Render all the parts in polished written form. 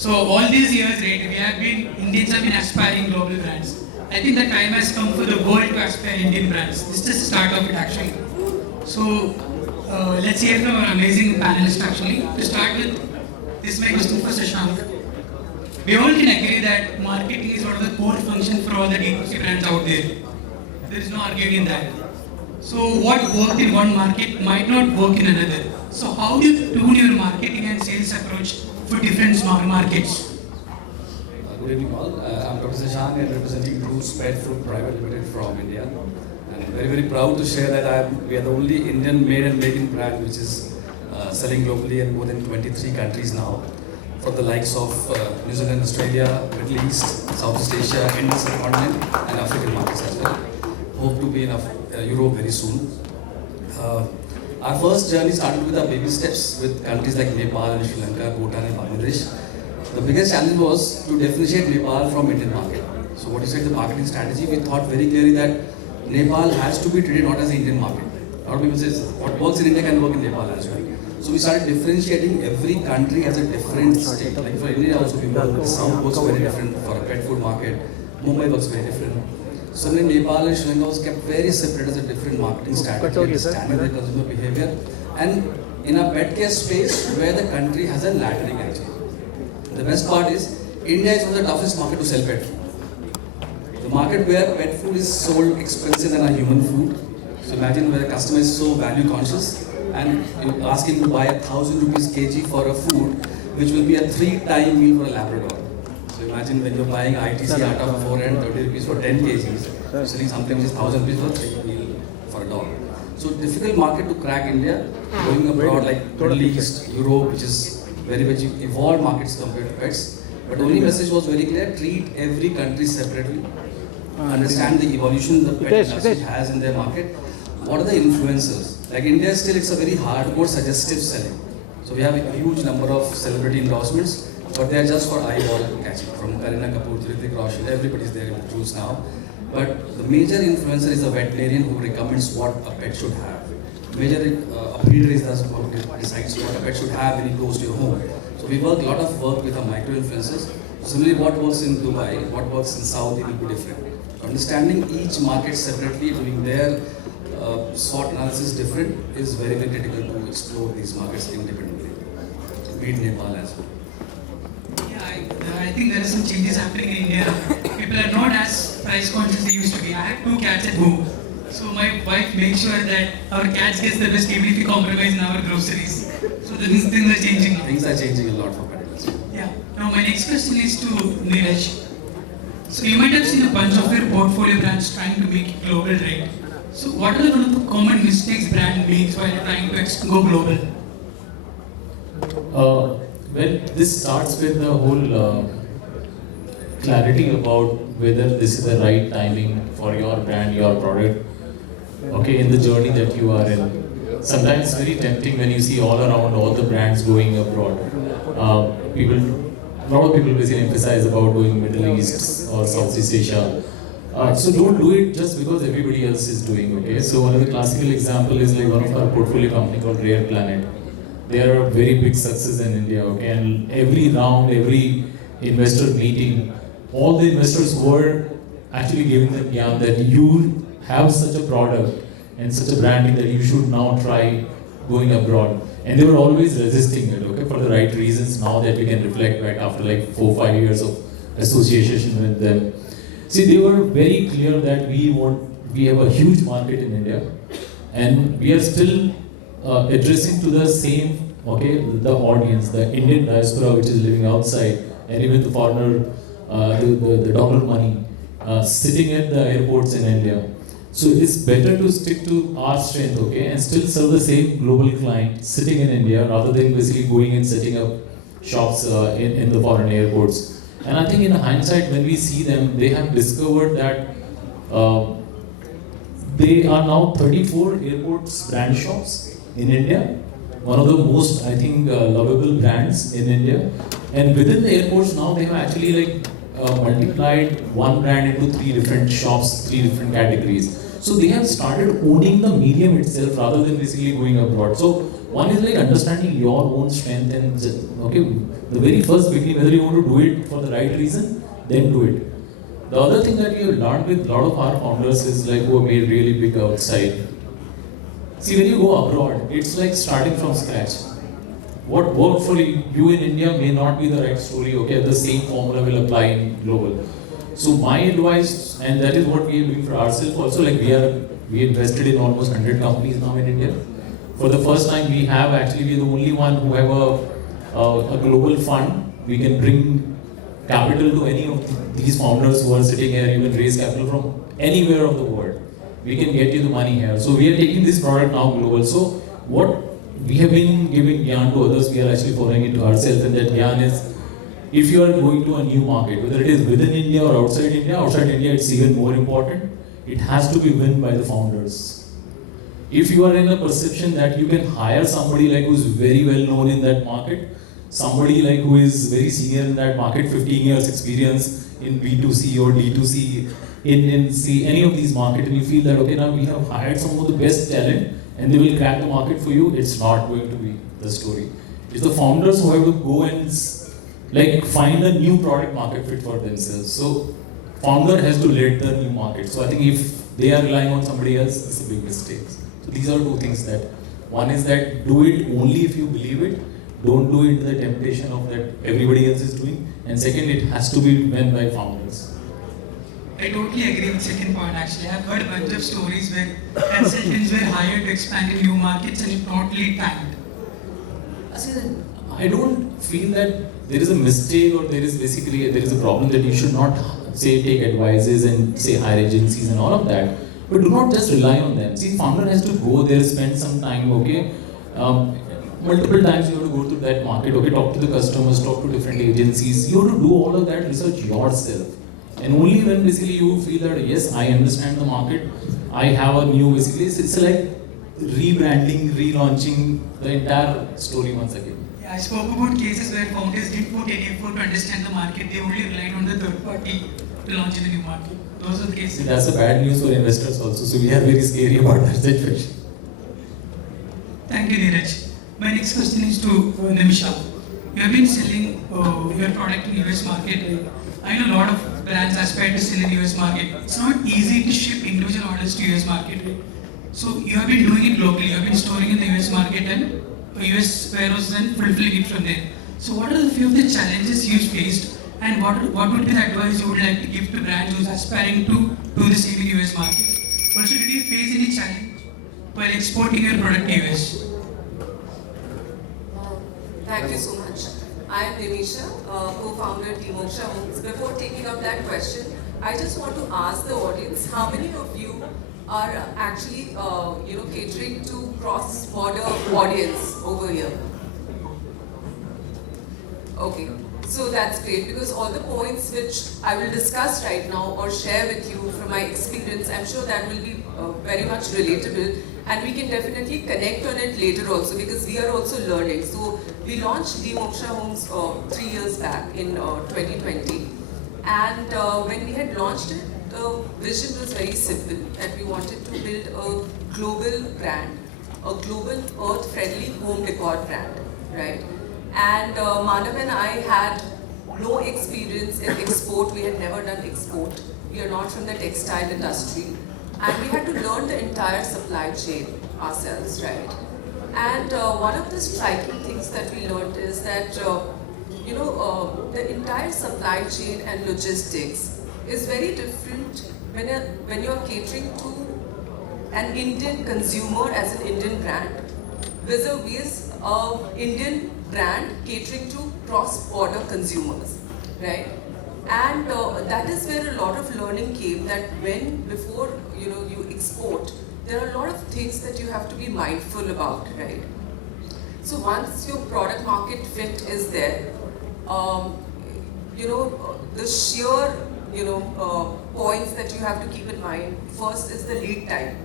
So all these years, right, Indians have been aspiring global brands. I think the time has come for the world to aspire Indian brands. This is the start of it actually. So let's hear from our amazing panelists actually. To start with, this is my question for Shashank. We all can agree that marketing is one of the core functions for all the D2C brands out there. There is no arguing that. So what worked in one market might not work in another. So how do you tune your marketing and sales approach for different markets? Good evening all. I'm Dr. Shashank and representing Drools Pet Food Private Limited from India. And I'm very, very proud to share that we are the only Indian made and making brand which is selling globally in more than 23 countries now. For the likes of New Zealand, Australia, Middle East, Southeast Asia, Indian subcontinent and African markets as well. Hope to be in Europe very soon. Our first journey started with our baby steps with countries like Nepal and Sri Lanka, Bhutan and Bangladesh. The biggest challenge was to differentiate Nepal from Indian market. So what you said, the marketing strategy, we thought very clearly that Nepal has to be treated not as an Indian market. A lot of people say what works in India can work in Nepal as well. So we started differentiating every country as a different state. Like for India also, the South works very different for a pet food market. Mumbai works very different. Similarly, Nepal and Sri Lanka was kept very separate as a different marketing strategy, understanding the consumer behavior. And in a pet care space where the country has a lagging edge. The best part is, India is one of the toughest market to sell pet food. The market where pet food is sold expensive than a human food. So imagine where a customer is so value conscious and you ask him to buy 1,000 rupees kg for a food which will be a 3-time meal for a Labrador. So imagine when you're buying ITC out of 430 rupees for 10 kgs, you're selling something which is 1,000 rupees for 3 meal for a dog. So difficult market to crack India, going abroad like Middle East, Europe, which is very much evolved markets compared to pets. But the only message was very clear, treat every country separately, understand the evolution the pet industry has in their market. What are the influencers? Like India still, it's a very hardcore suggestive selling. So we have a huge number of celebrity endorsements, but they are just for eyeball catching. From Kareena Kapoor, Hrithik Roshan, everybody's there in the Drools now. But the major influencer is a veterinarian who recommends what a pet should have. Major a breeder is the one who decides what a pet should have when he goes to your home. So we work a lot of work with our micro influencers. Similarly, what works in Dubai, what works in Saudi will be different. Understanding each market separately, doing their SWOT analysis different is very, very critical to explore these markets independently. Be it Nepal as well. Yeah, I think there are some changes happening in India. People are not as price conscious they used to be. I have 2 cats at home. So my wife makes sure that our cats gets the best even if we compromise in our groceries. So things are changing. Things are changing a lot for Panelists. Yeah. Now my next question is to Neeraj. So you might have seen a bunch of your portfolio brands trying to make it global, right? So what are one of the common mistakes brand makes while trying to go global? Well, this starts with the whole clarity about whether this is the right timing for your brand, your product, okay, in the journey that you are in. Sometimes it's very tempting when you see all around all the brands going abroad. A lot of people basically emphasize about going Middle East or Southeast Asia. So don't do it just because everybody else is doing, okay? So one of the classical example is like one of our portfolio company called Rare Planet. They are a very big success in India, okay? And every round, every investor meeting, all the investors were actually giving them gyan that you have such a product and such a branding that you should now try going abroad. And they were always resisting it, okay, for the right reasons now that we can reflect back after like 4-5 years of association with them. See, they were very clear that we have a huge market in India and we are still addressing to the same, okay, the audience, the Indian diaspora which is living outside and even the foreigner, the dollar money sitting at the airports in India. So it's better to stick to our strength, okay, and still serve the same global client sitting in India rather than basically going and setting up shops in the foreign airports. And I think in hindsight, when we see them, they have discovered that they are now 34 airports brand shops in India. One of the most, I think, lovable brands in India. And within the airports now, they have actually like multiplied one brand into 3 different shops, 3 different categories. So they have started owning the medium itself rather than basically going abroad. So One is like understanding your own strength and okay, the very first beginning, whether you want to do it for the right reason, then do it. The other thing that we have learned with a lot of our founders is like who have made really big outside. See, when you go abroad, it's like starting from scratch. What worked for you in India may not be the right story. Okay, the same formula will apply in global. So my advice, and that is what we are doing for ourselves also, like we invested in almost 100 companies now in India. For the first time, we are the only one who have a global fund. We can bring capital to any of these founders who are sitting here. You can raise capital from anywhere of the world. We can get you the money here. So we are taking this product now global. So what we have been giving Gyan to others, we are actually following it to ourselves, and that Gyan is, if you are going to a new market, whether it is within India or outside India it's even more important. It has to be won by the founders. If you are in a perception that you can hire somebody like who is very well known in that market, somebody like who is very senior in that market, 15 years experience in B2C or D2C, in any of these markets, and you feel that okay, now we have hired some of the best talent and they will crack the market for you, it's not going to be the story. It's the founders who have to go and like find a new product market fit for themselves. So founder has to lead the new market. So I think if they are relying on somebody else, it's a big mistake. So these are two things that, one is that do it only if you believe it, don't do it the temptation of that everybody else is doing, and second, it has to be done by founders. I totally agree with second point actually. I've heard a bunch of stories where consultants were hired to expand in new markets and it totally tanked. I don't feel that there is a mistake or there is a problem that you should not say take advices and say hire agencies and all of that. But do not just rely on them. See, founder has to go there, spend some time, okay? Multiple times you have to go to that market, okay? Talk to the customers, talk to different agencies. You have to do all of that research yourself. And only when basically you feel that, yes, I understand the market, I have a new, basically, it's like rebranding, relaunching the entire story once again. Yeah, I spoke about cases where founders didn't put any effort to understand the market, they only relied on the third party to launch in the new market. Those are the cases. That's a bad news for investors also, so we are very scary about that situation. Thank you, Neeraj. My next question is to Nimisha. You have been selling your product in the US market. Right? I know a lot of brands aspire to sell in the US market. It's not easy to ship individual orders to US market. Right? So you have been doing it locally. You have been storing in the US market and US warehouses and fulfilling it from there. So what are the few of the challenges you faced, and what would be the advice you would like to give to brands who are aspiring to do the same in US market? Also, did you face any challenge while exporting your product to US? Thank you so much. I am Nimisha, co-founder D2C Homes. Before taking up that question, I just want to ask the audience, how many of you are actually catering to cross-border audience over here? Okay, so that's great, because all the points which I will discuss right now or share with you from my experience, I'm sure that will be very much relatable, and we can definitely connect on it later also, because we are also learning. So we launched D2C Homes 3 years back in 2020, and when we had launched it, the vision was very simple, that we wanted to build a global brand, a global earth-friendly home decor brand, right? And Manav and I had no experience in export. We had never done export. We are not from the textile industry, and we had to learn the entire supply chain ourselves, right? And one of the striking things that we learned is that the entire supply chain and logistics is very different when you're catering to an Indian consumer as an Indian brand vis-a-vis Indian brand catering to cross-border consumers, right? And that is where a lot of learning came, that before you export, there are a lot of things that you have to be mindful about, right? So once your product market fit is there, the sheer points that you have to keep in mind, first is the lead time.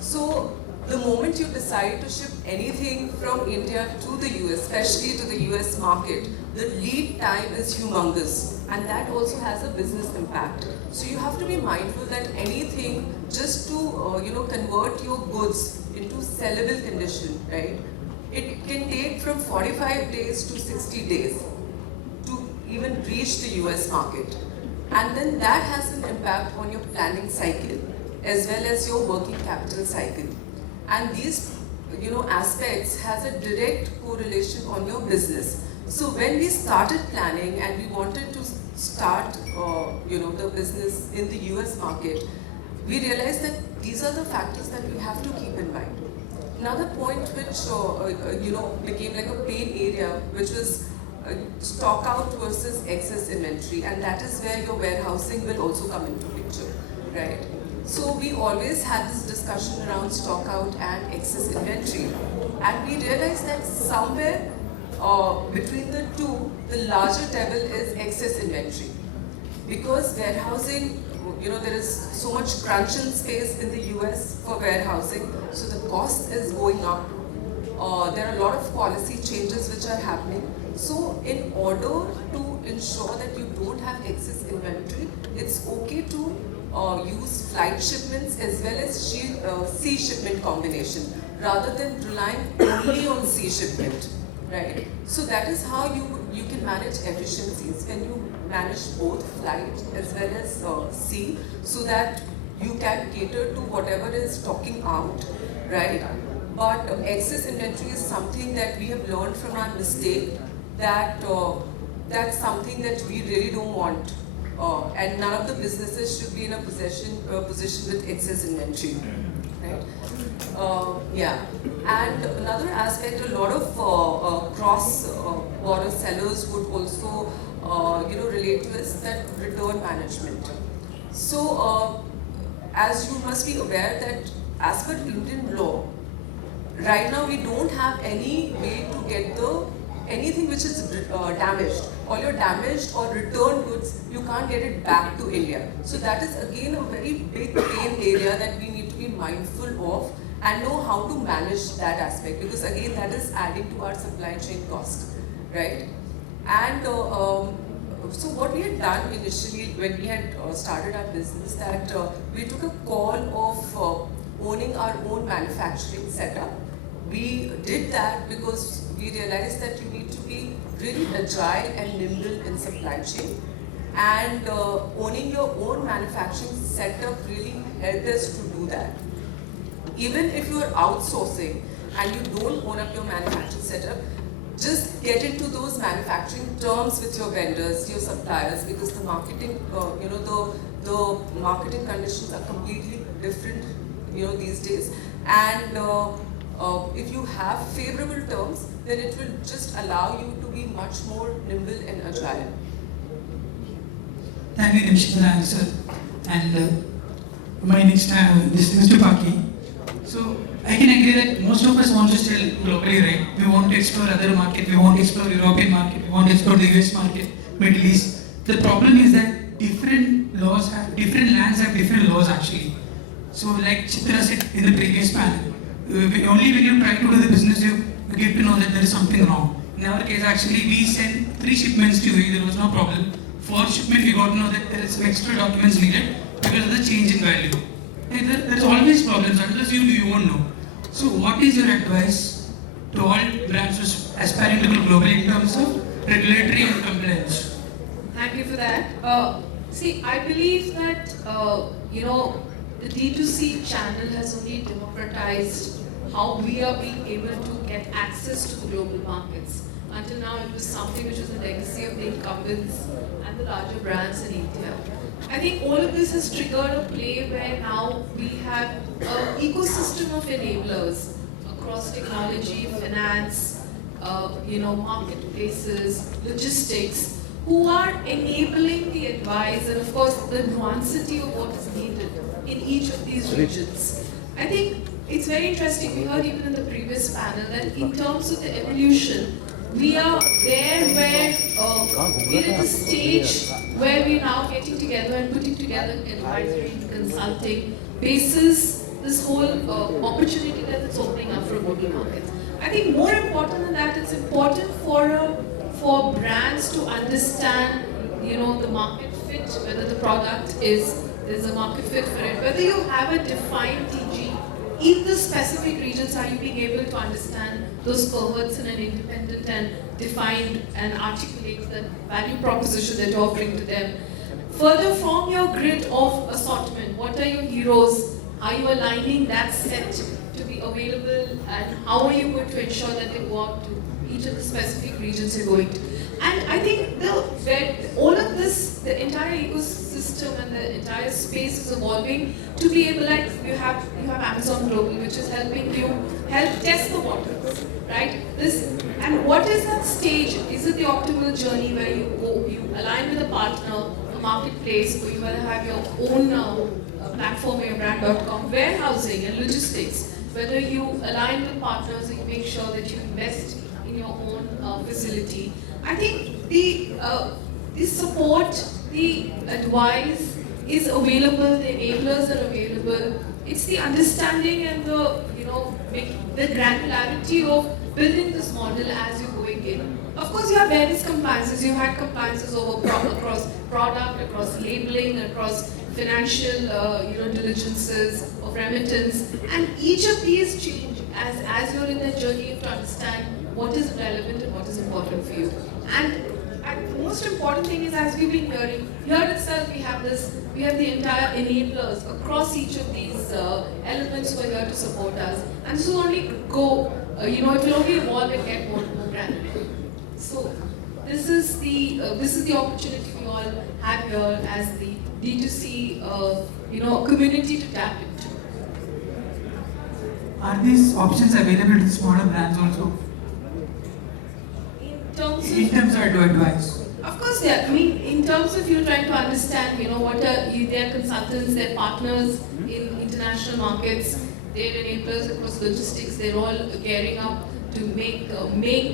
So the moment you decide to ship anything from India to the US, especially to the US market, the lead time is humongous, and that also has a business impact. So you have to be mindful that anything just to convert your goods into sellable condition, right? it can take from 45 days to 60 days to even reach the US market. And then that has an impact on your planning cycle as well as your working capital cycle. And these aspects has a direct correlation on your business. So when we started planning and we wanted to start the business in the US market, we realized that these are the factors that we have to keep in mind. Another point which became like a pain area, which was stock out versus excess inventory, and that is where your warehousing will also come into picture, right? So we always had this discussion around stock out and excess inventory, and we realized that somewhere between the two, the larger devil is excess inventory, because warehousing, there is so much crunch in space in the US for warehousing, so the cost is going up. There are a lot of policy changes which are happening. So in order to ensure that you don't have excess inventory, it's okay to use flight shipments as well as sea shipment combination rather than relying only on sea shipment, right? So that is how you can manage efficiencies when you manage both flight as well as sea, so that you can cater to whatever is stocking out, right? But excess inventory is something that we have learned from our mistake, that that's something that we really don't want. And none of the businesses should be in a position with excess inventory, right? Yeah. And another aspect, a lot of cross-border sellers would also, relate to is that return management. So, as you must be aware that as per Indian law, right now we don't have any way to get anything which is damaged. All your damaged or returned goods, you can't get it back to India. So that is again a very big pain area that we need to be mindful of and know how to manage that aspect, because again that is adding to our supply chain cost, right? And so what we had done initially when we had started our business, that we took a call of owning our own manufacturing setup. We did that because we realized that you need to be really agile and nimble in supply chain, and owning your own manufacturing setup really helped us to do that. Even if you are outsourcing and you don't own up your manufacturing setup, just get into those manufacturing terms with your vendors, your suppliers, because the marketing, the marketing conditions are completely different, these days. And if you have favorable terms, then it will just allow you to be much more nimble and agile. Thank you, Nimisha, for the answer. And my next this is to Pakhi. So I can agree that most of us want to sell globally, right? We want to explore other market, we want to explore European market, we want to explore the US market, Middle East. The problem is that different lands have different laws actually. So like Chitra said in the previous panel, only when you try to do the business, you get to know that there is something wrong. In our case, actually, we sent 3 shipments to UAE, there was no problem. 4th shipment, we got to know that there is some extra documents needed because of the change in value. There is always problems, unless you won't know. So what is your advice to all brands aspiring to go global in terms of regulatory and compliance? Thank you for that. See, I believe that, the D2C channel has only democratized how we are being able to get access to the global markets. Until now, it was something which was a legacy of the incumbents and the larger brands in India. I think all of this has triggered a play where now we have an ecosystem of enablers across technology, finance, marketplaces, logistics, who are enabling the advice and of course the nuancity of what is needed in each of these regions. I think it's very interesting, we heard even in the previous panel that in terms of the evolution, we are there where we're at the stage where we're now getting together and putting together advisory and consulting basis this whole opportunity that it's opening up for global markets. I think more important than that, it's important for brands to understand, the market fit, whether the product is, there's a market fit for it, whether you have a defined TG, in the specific regions are you being able to understand those cohorts in an independent and defined and articulate the value proposition that you're offering to them? Further, from your grid of assortment, what are your heroes? Are you aligning that set to be available, and how are you going to ensure that they go out to each of the specific regions you're going to? And I think all of this, the entire ecosystem and the entire space is evolving to be able, like you have Amazon Global, which is helping you help test the waters, right? And what is that stage? Is it the optimal journey where you align with a partner, a marketplace, or you will have your own platform, your brand.com, warehousing and logistics, whether you align with partners and you make sure that you invest in your own facility. I think the support, the advice is available, the enablers are available. It's the understanding and the granularity of building this model as you're going in. Of course, you have various compliances. You had compliances across product, across labeling, across financial diligences of remittance, and each of these change as you're in the journey. You have to understand what is relevant and what is important for you. And the most important thing is, as we've been hearing, here itself we have the entire enablers across each of these elements who are here to support us. And this will only go, it will only evolve and get more granular. So this is the opportunity we all have here as the D2C, community to tap into. Are these options available to smaller brands also? In terms of advice? Of course they are. I mean, in terms of you trying to understand, what are their consultants, their partners in international markets, their enablers across logistics, they're all gearing up to make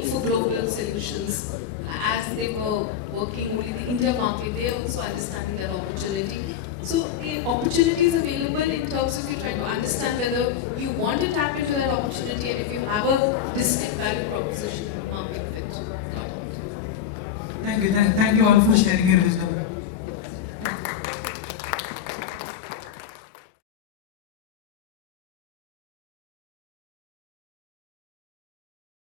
for global solutions. As they were working only the India market, they are also understanding that opportunity. So the opportunity is available in terms of you trying to understand whether you want to tap into that opportunity and if you have a distinct value proposition for market fit. Thank you all for sharing your wisdom.